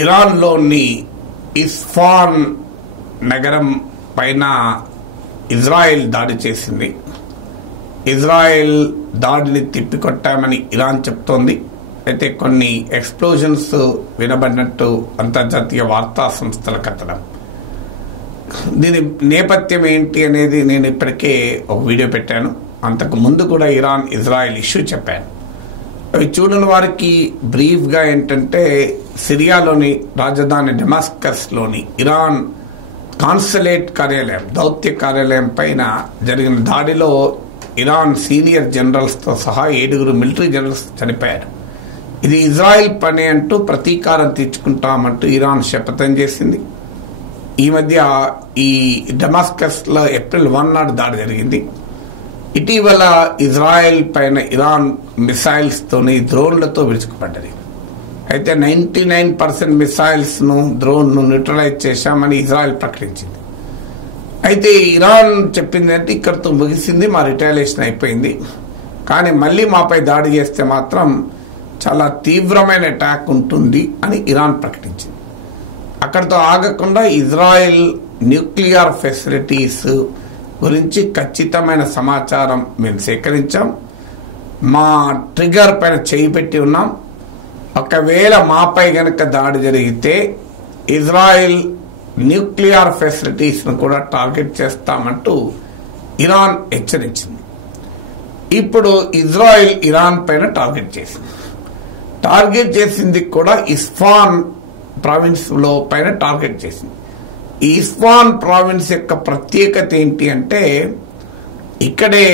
ఇరాన్లోని ఇస్ఫాన్ నగరం పైన ఇజ్రాయెల్ దాడి చేసింది. ఇజ్రాయెల్ దాడిని తిప్పికొట్టామని ఇరాన్ చెప్తోంది. అయితే కొన్ని ఎక్స్ప్లోజన్స్ వినబడినట్టు అంతర్జాతీయ వార్తా సంస్థల కథనం. దీని నేపథ్యం ఏంటి అనేది నేను ఇప్పటికే ఒక వీడియో పెట్టాను. అంతకు ముందు కూడా ఇరాన్ ఇజ్రాయెల్ ఇష్యూ చెప్పాను. అవి చూడని వారికి బ్రీఫ్గా ఏంటంటే, సిరియాలోని రాజధాని డెమాస్కస్లోని ఇరాన్ కాన్సులేట్ కార్యాలయం, దౌత్య కార్యాలయం పైన జరిగిన దాడిలో ఇరాన్ సీనియర్ జనరల్స్తో సహా 7 మిలిటరీ జనరల్స్ చనిపోయారు. ఇది ఇజ్రాయెల్ పని అంటూ ప్రతీకారం తీర్చుకుంటామంటూ ఇరాన్ శపథం చేసింది. ఈ మధ్య ఈ డెమాస్కస్లో April 1 నాడు దాడి జరిగింది. ఇటీవల ఇజ్రాయెల్ పైన ఇరాన్ మిసైల్స్తోని డ్రోన్లతో విరుచుకుపడ్డది. అయితే 99% మిసైల్స్ను డ్రోన్ను న్యూట్రలైజ్ చేశామని ఇజ్రాయెల్ ప్రకటించింది. అయితే ఇరాన్ చెప్పింది అంటే ఇక్కడితో ముగిసింది, మా రిటాలియేషన్ అయిపోయింది, కానీ మళ్ళీ మాపై దాడి చేస్తే మాత్రం చాలా తీవ్రమైన అటాక్ ఉంటుంది అని ఇరాన్ ప్రకటించింది. అక్కడితో ఆగకుండా ఇజ్రాయెల్ న్యూక్లియర్ ఫెసిలిటీస్ గురించి ఖచ్చితమైన సమాచారం మేము సేకరించాం, మా ట్రిగర్ పైన చేయి పెట్టి ఉన్నాం, ఒకవేళ మాపై గనక దాడి జరిగితే ఇజ్రాయెల్ న్యూక్లియర్ ఫెసిలిటీస్ను కూడా టార్గెట్ చేస్తామంటూ ఇరాన్ హెచ్చరించింది. ఇప్పుడు ఇజ్రాయెల్ ఇరాన్ పైన టార్గెట్ చేసింది కూడా ఇస్ఫాన్ ప్రావిన్స్ లో పైన టార్గెట్ చేసింది. ఈ ఇస్ఫాన్ ప్రావిన్స్ యొక్క ప్రత్యేకత ఏంటి అంటే, ఇక్కడే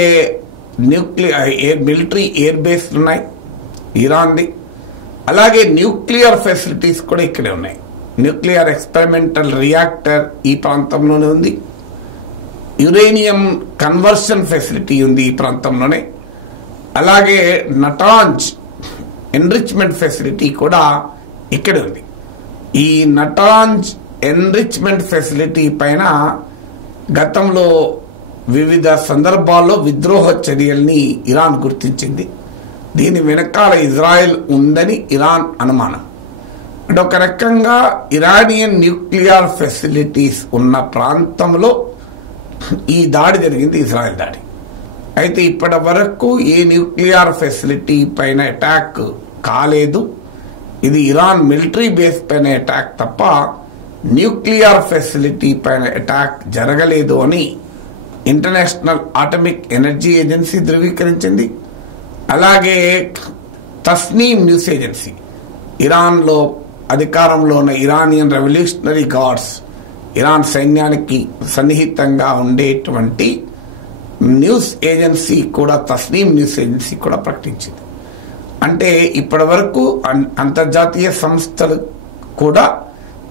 మిలిటరీ ఎయిర్ బేస్లు ఉన్నాయి ఇరాన్ది, అలాగే న్యూక్లియర్ ఫెసిలిటీస్ కూడా ఇక్కడే ఉన్నాయి. న్యూక్లియర్ ఎక్స్పెరిమెంటల్ రియాక్టర్ ఈ ప్రాంతంలోనే ఉంది, యురేనియం కన్వర్షన్ ఫెసిలిటీ ఉంది ఈ ప్రాంతంలోనే, అలాగే నటాంజ్ ఎన్రిచ్మెంట్ ఫెసిలిటీ కూడా ఇక్కడే ఉంది. ఈ నటాంజ్ ఎన్రిచ్మెంట్ ఫెసిలిటీ పైన గతంలో వివిధ సందర్భాల్లో విద్రోహ చర్యల్ని ఇరాన్ గుర్తించింది. దీని వెనకాల ఇజ్రాయెల్ ఉందని ఇరాన్ అనుమానం. అంటే ఒక రకంగా ఇరానియన్ న్యూక్లియర్ ఫెసిలిటీస్ ఉన్న ప్రాంతంలో ఈ దాడి జరిగింది, ఇజ్రాయెల్ దాడి. అయితే ఇప్పటి వరకు ఏ న్యూక్లియర్ ఫెసిలిటీ పైన అటాక్ కాలేదు. ఇది ఇరాన్ మిలిటరీ బేస్ పైన అటాక్ తప్ప న్యూక్లియర్ ఫెసిలిటీ పైన అటాక్ జరగలేదు అని ఇంటర్నేషనల్ అటామిక్ ఎనర్జీ ఏజెన్సీ ధృవీకరించింది. అలాగే తస్నీమ్ న్యూస్ ఏజెన్సీ, ఇరాన్లో అధికారంలో ఉన్న ఇరానియన్ రెవల్యూషనరీ గార్డ్స్, ఇరాన్ సైన్యానికి సన్నిహితంగా ఉండేటువంటి న్యూస్ ఏజెన్సీ కూడా, తస్నీమ్ న్యూస్ ఏజెన్సీ కూడా ప్రకటించింది. అంటే ఇప్పటి వరకు అంతర్జాతీయ సంస్థలు కూడా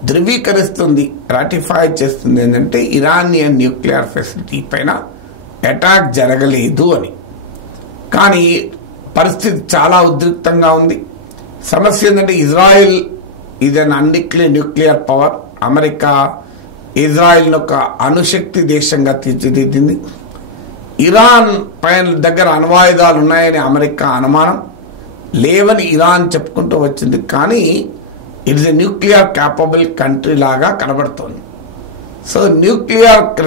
ధృవీకరిస్తుంది, రాటిఫై చేస్తుంది ఏంటంటే ఇరానియన్ న్యూక్లియర్ ఫెసిలిటీ పైన అటాక్ జరగలేదు అని. కానీ పరిస్థితి చాలా ఉద్రిక్తంగా ఉంది. సమస్య ఏంటంటే ఇజ్రాయెల్ ఇది undeclared nuclear power. America Israel ఒక అణుశక్తి దేశంగా తీర్చిదిద్దింది. ఇరాన్ పైన దగ్గర అణ్వాయుధాలు ఉన్నాయని అమెరికా అనుమానం, లేవని ఇరాన్ చెప్పుకుంటూ వచ్చింది. కానీ it is a nuclear capable country లాగా కనబడుతోంది. సో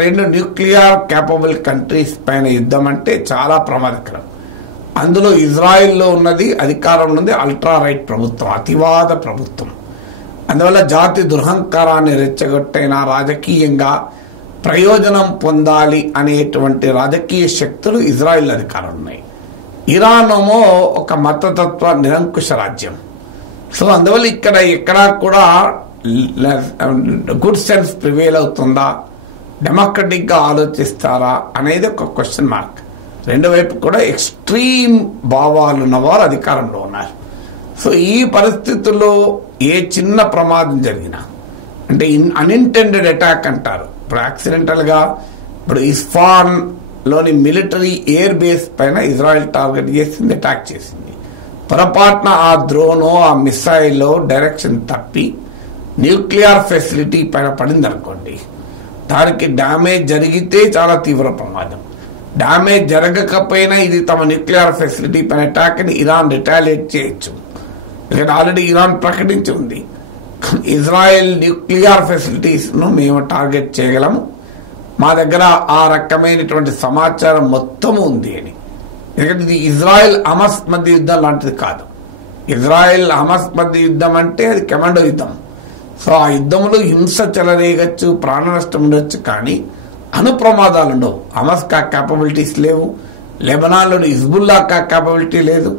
రెండు న్యూక్లియర్ క్యాపబుల్ కంట్రీస్ పైన యుద్ధం అంటే చాలా ప్రమాదకరం. అందులో ఇజ్రాయెల్లో ఉన్నది, అధికారంలో ఉంది అల్ట్రా రైట్ ప్రభుత్వం, అతివాద ప్రభుత్వం. అందువల్ల జాతి దురహంకారాన్ని రెచ్చగొట్టైన రాజకీయంగా ప్రయోజనం పొందాలి అనేటువంటి రాజకీయ శక్తులు ఇజ్రాయెల్ అధికారం ఉన్నాయి. ఇరాన్ ఏమో ఒక మతతత్వ నిరంకుశ రాజ్యం. సో అందువల్ల ఎక్కడా కూడా గుడ్ సెన్స్ ప్రివేల్ అవుతుందా, డెమోక్రటిక్గా ఆలోచిస్తారా అనేది ఒక క్వశ్చన్ మార్క్. రెండు వైపు కూడా ఎక్స్ట్రీమ్ భావాలు ఉన్నవారు అధికారంలో ఉన్నారు. సో ఈ పరిస్థితుల్లో ఏ చిన్న ప్రమాదం జరిగినా, అంటే అన్ఇంటెండెడ్ అటాక్ అంటారు, ఇప్పుడు యాక్సిడెంటల్గా ఇప్పుడు ఇస్ఫాన్ లోని మిలిటరీ ఎయిర్ బేస్ పైన ఇజ్రాయెల్ టార్గెట్ చేసింది, అటాక్ చేసింది. పొరపాటున ఆ డ్రోనో ఆ మిసైల్లో డైరెక్షన్ తప్పి న్యూక్లియర్ ఫెసిలిటీ పైన పడింది అనుకోండి, దానికి డ్యామేజ్ జరిగితే చాలా తీవ్ర ప్రమాదం. డ్యామేజ్ జరగకపోయినా ఇది తమ న్యూక్లియర్ ఫెసిలిటీ పైన అటాక్ అని ఇరాన్ రిటాలియేట్ చేయొచ్చు. ఎందుకంటే ఆల్రెడీ ఇరాన్ ప్రకటించి ఉంది. ఇజ్రాయెల్ న్యూక్లియర్ ఫెసిలిటీస్ను మేము టార్గెట్ చేయగలము, మా దగ్గర ఆ రకమైనటువంటి సమాచారం మొత్తం ఉంది అని. ఎందుకంటే ఇది ఇజ్రాయెల్ హమాస్ మధ్య యుద్ధం లాంటిది కాదు. ఇజ్రాయెల్ హమాస్ మధ్య యుద్ధం అంటే అది కమాండో యుద్ధం. సో ఆ యుద్ధంలో హింస చెలరేగచ్చు, ప్రాణ నష్టం ఉండొచ్చు, కానీ అణు ప్రమాదాలు ఉండవు. హమాస్ కా క్యాపబిలిటీస్ లేవు, లెబనాన్లోని హిజ్బుల్లా కా క్యాపబిలిటీ లేదు,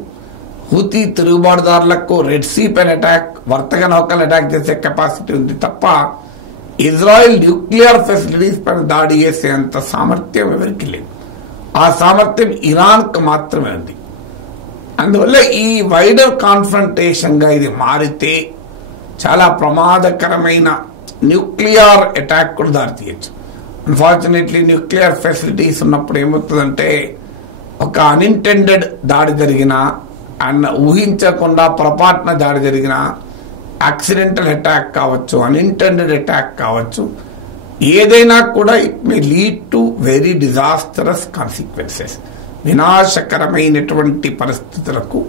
హూతీ తిరుగుబాటుదారులకు రెడ్ సీ పైన అటాక్, వర్తక నౌకలను అటాక్ చేసే కెపాసిటీ ఉంది తప్ప ఇజ్రాయెల్ న్యూక్లియర్ ఫెసిలిటీస్ పైన దాడి చేసేంత సామర్థ్యం ఎవరికి లేదు. ఆ సామర్థ్యం ఇరాన్కు మాత్రమే ఉంది. అందువల్ల ఈ వైడర్ కాన్ఫ్రంటేషన్గా ఇది మారితే చాలా ప్రమాదకరమైన న్యూక్లియర్ అటాక్ కూడా దారితీయచ్చు. అన్ఫార్చునేట్లీ న్యూక్లియర్ ఫెసిలిటీస్ ఉన్నప్పుడు ఏమవుతుందంటే ఒక అన్ఇంటెండెడ్ దాడి జరిగిన, ఊహించకుండా పొరపాటున దాడి జరిగిన, యాక్సిడెంటల్ అటాక్ కావచ్చు, అన్ఇంటెండెడ్ అటాక్ కావచ్చు, ఏదైనా కూడా it may lead to very disastrous consequences, వినాశకరమైనటువంటి పరిస్థితులకు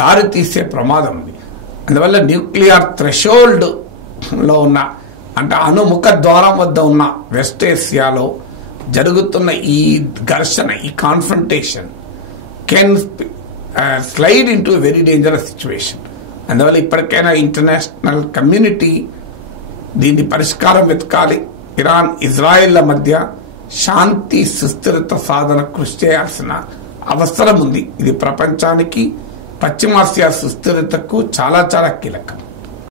దారితీసే ప్రమాదం ఉంది. అందువల్ల న్యూక్లియర్ థ్రెషోల్డ్లో ఉన్న, అంటే అణుముఖ ద్వారం వద్ద ఉన్న వెస్ట్ ఏషియాలో జరుగుతున్న ఈ ఘర్షణ, ఈ confrontation can slide in to very dangerous situation. అందువల్ల ఇప్పటికైనా ఇంటర్నేషనల్ కమ్యూనిటీ దీన్ని పరిష్కారం వెతకాలి. ఇరాన్ ఇజ్రాయెల్ల మధ్య శాంతి సుస్థిరత సాధన కృషి చేయాల్సిన అవసరం ఉంది. ఇది ప్రపంచానికి, పశ్చిమాసియా సుస్థిరతకు చాలా చాలా కీలకం.